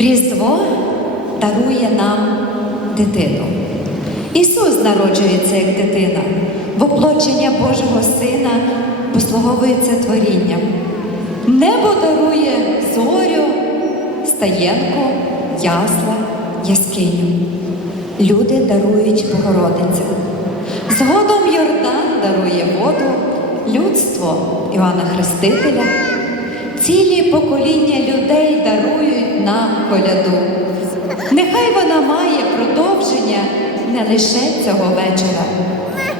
Різдво дарує нам дитину. Ісус народжується як дитина, воплочення Божого Сина послуговується творінням. Небо дарує зорю, стаєнку, ясла, яскиню. Люди дарують Богородицю. Згодом Йордан дарує воду, людство Івана Хрестителя. Цілі покоління людей дарують нам коляду. Нехай вона має продовження не лише цього вечора,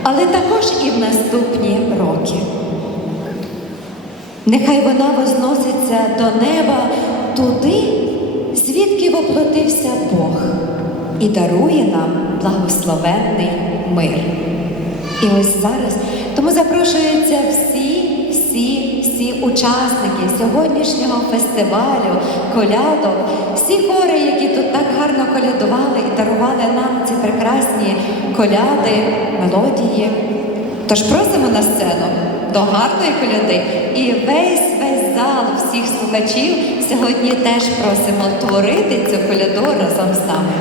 але також і в наступні роки. Нехай вона возноситься до неба туди, звідки воплотився Бог, і дарує нам благословенний мир. І ось зараз тому запрошуються всі, всі, всі учасники сьогоднішнього фестивалю колядок, всі хори, які тут так гарно колядували і дарували нам ці прекрасні коляди, мелодії. Тож просимо на сцену до гарної коляди і весь весь зал всіх слухачів сьогодні теж просимо творити цю коляду разом з нами.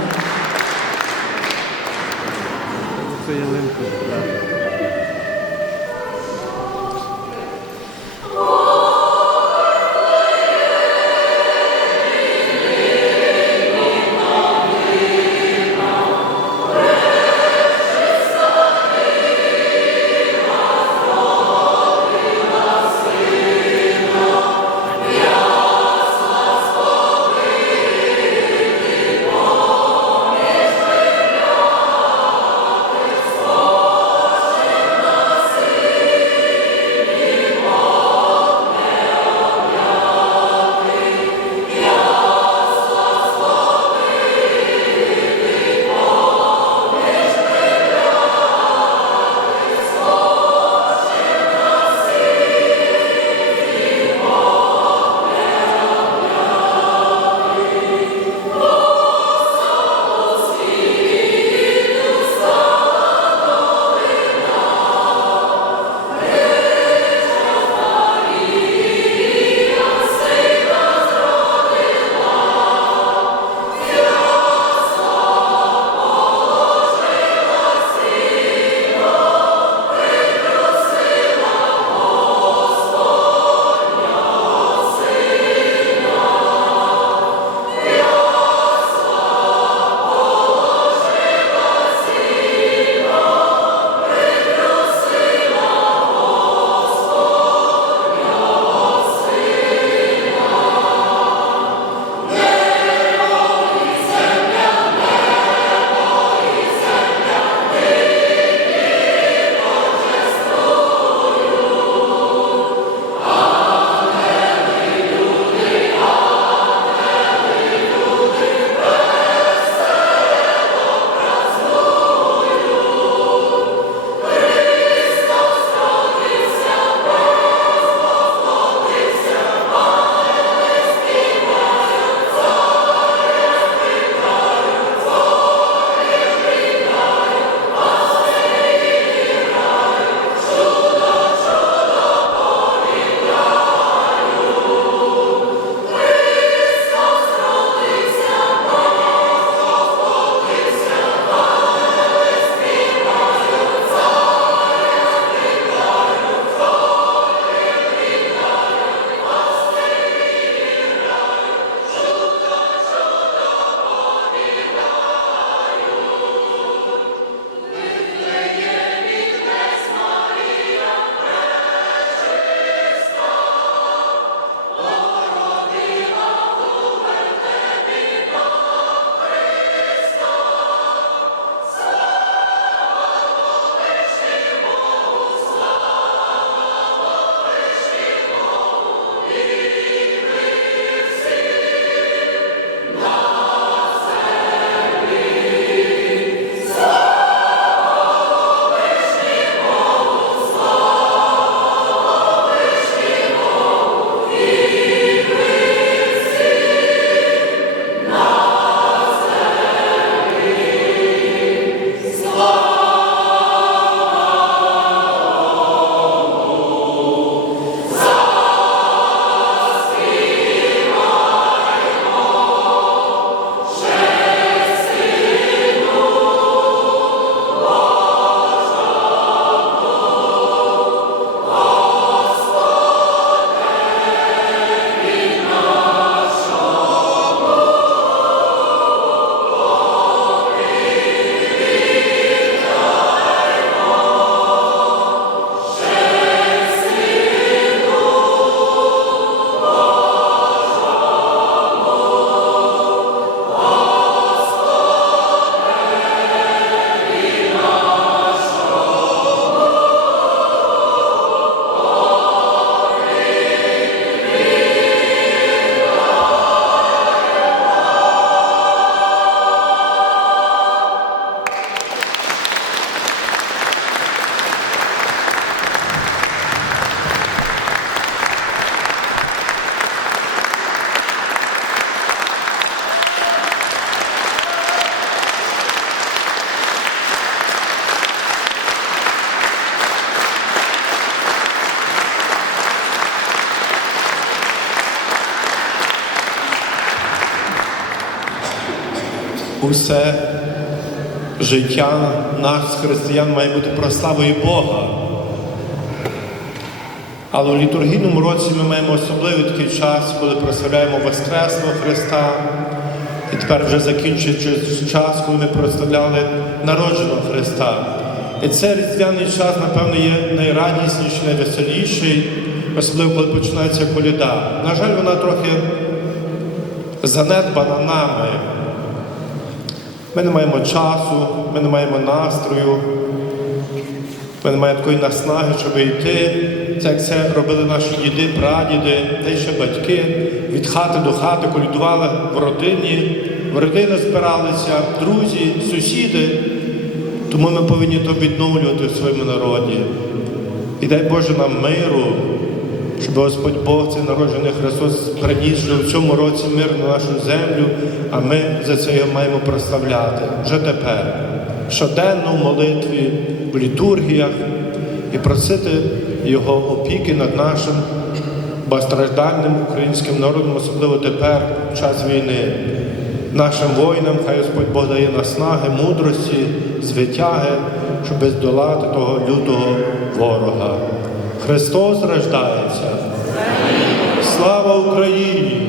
Усе життя нас, християн, має бути прославою Бога. Але у літургійному році ми маємо особливий такий час, коли прославляємо Воскресного Христа. І тепер вже закінчуючи час, коли ми прославляли народженого Христа. І цей різдвяний час, напевно, є найрадісніший, найвеселіший, особливо коли починається коляда. На жаль, вона трохи занедбана нами. Ми не маємо часу, ми не маємо настрою, ми не маємо такої наснаги, щоб йти. Це як це робили наші діди, прадіди, та й ще батьки. Від хати до хати колядували в родині, в родини збиралися, друзі, сусіди. Тому ми повинні то відновлювати в своєму народі. І дай Боже нам миру, щоб Господь Бог, цей народжений Христос, приніс вже в цьому році мир на нашу землю, а ми за це його маємо прославляти вже тепер, щоденно в молитві, в літургіях і просити Його опіки над нашим багатостраждальним українським народом, особливо тепер, в час війни. Нашим воїнам, хай Господь Бог дає наснаги, мудрості, звитяги, щоб здолати того лютого ворога. Христос рождається. Слава Україні!